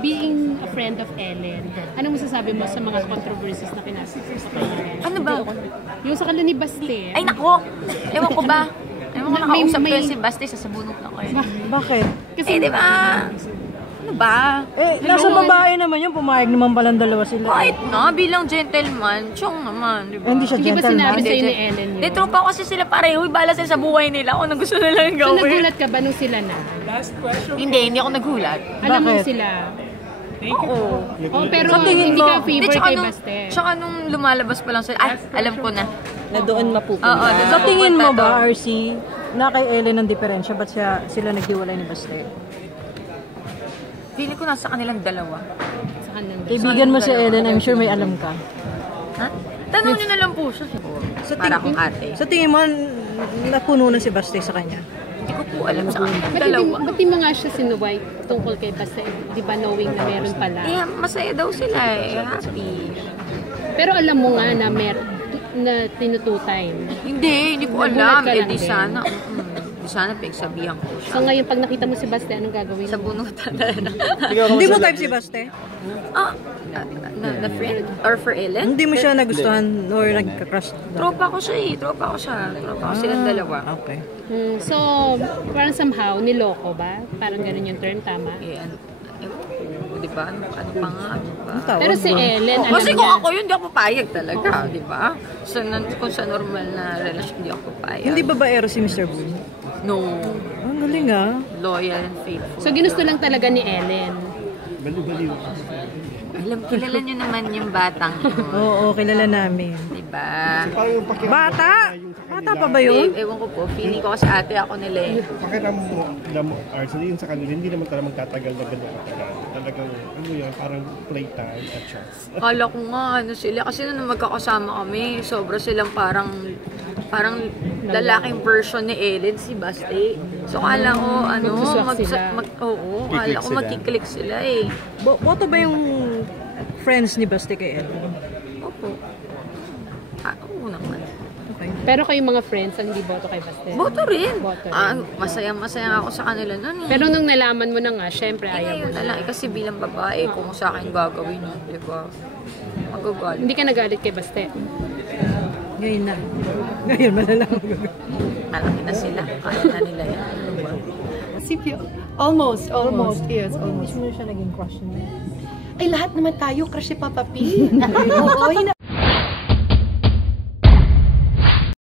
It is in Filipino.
Being a friend of Ellen, anong masasabi mo sa mga controversies na kinasip sa kanya? Ano ba? Yung sa kanila ni Baste. Ay, nako! Ewan ko ba? Ewan ko nakausap ko si Baste, sasabunot na ko eh. Bakit? Kasi, di ba? Ano ba? Nasa babae naman yun, pumayag naman palang dalawa sila. Kahit na, bilang gentleman, chong naman, di ba? Hindi siya hindi ba gentleman. sinabi sa'yo ni Ellen yun? Di, tropa kasi sila pareho, bala sila sa buhay nila, kung gusto nila yung So, gawin. nagulat ka ba nung sila na? Hindi ako nagulat. Alam mo Bakit? sila? Oo. Oh, pero Sa tingin hindi mo? ka favor kay Baste. Tsaka nung lumalabas pa lang sila, alam ko na. Na doon mapupunta. Oo, Sa tingin mo ba, RC, na kay Ellen ang diferensya? Ba't sila naghiwalay ni Baste? Feeling ko nasa kanilang dalawa. Sa kanilang Kaibigan mo si Ellen, I'm sure may alam ka. Ha? Tanong nyo na lang po siya. Para akong ate. Sa tingin mo, napuno na si Baste sa kanya? Hindi ko po alam sa kanilang Ba't dalawa. di mo nga siya sinuway tungkol kay Baste? Di ba knowing na meron pala? Eh, masaya daw sila eh. Happy. Pero alam mo nga na na tinututay. Hindi ko Nagulat alam. ka Eh, lang di din. sana. Di sana pagsabihan ko siya. So ngayon, pag nakita mo si Baste, anong gagawin Sa mo? bunutan na lang. Hindi mo type si Baste? Ah, na friend? Or for Ellen? Hindi mo siya nagustuhan or nagka-crush? Tropa ko siya eh. Tropa ko siya. Tropa ko silang dalawa. Okay. So, parang somehow, niloko ba? Parang ganun yung term, tama? Eh, ano ko, di ba? Ano pa nga? Ano ba? Pero si Ellen, alam Kasi kung niya. ako yun, di ako papayag talaga, di ba? Kung sa normal na relasyon, di ako papayag. Hindi babaero si Mr. Boone? No. Ang galing ah. Loyal and faithful. So, ginusto lang talaga ni Ellen. Alam, kilala nyo naman yung batang yun. Oo, kilala namin. Di ba? Bata? Bata pa ba yun? Ewan ko po, feeling ko kasi ate ako nila eh. Bakit mo, Arcel, yung sa kanila, hindi naman talagang magtatagal na gano'n katagal. Talagang, ano yan, parang playtime at chance. Kala ko nga, ano sila, kasi nung magkakasama kami, sobra silang parang lalaking version ni Ellen, si Baste. So kala ko, Magsuswak sila. Kala ko magkiklik sila eh. Boto ba yung friends ni Baste kay Ellen? Opo. Oo naman. Okay. Pero kayong mga friends, ang hindi boto kay Baste? Boto rin. Boto rin. Masaya ako sa kanila nun eh. Pero nung nalaman mo na nga, syempre ayaw mo Ngayon na lang, kasi bilang babae, kung sa akin gagawin yun, di ba? Magagalit. Hindi ka nagalit kay Baste? Ngayon na. Ngayon, malalaman ko. Malaki na sila. Kaya na nila yan. Almost. Yes, almost. Hindi mo siya naging crush niya. Ay, lahat naman tayo, crush si Papa P. Oo,